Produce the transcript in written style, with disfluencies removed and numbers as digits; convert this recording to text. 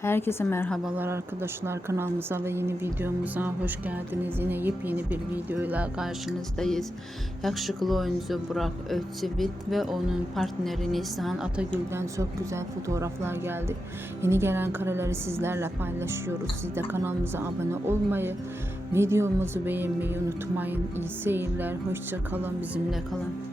Herkese merhabalar arkadaşlar, kanalımıza ve yeni videomuza hoş geldiniz. Yine yepyeni bir videoyla karşınızdayız. Yakışıklı oyuncu Burak Özçivit ve onun partneri Neslihan Atagül'den çok güzel fotoğraflar geldi. Yeni gelen kareleri sizlerle paylaşıyoruz. Siz de kanalımıza abone olmayı, videomuzu beğenmeyi unutmayın. İyi seyirler, hoşça kalın, bizimle kalın.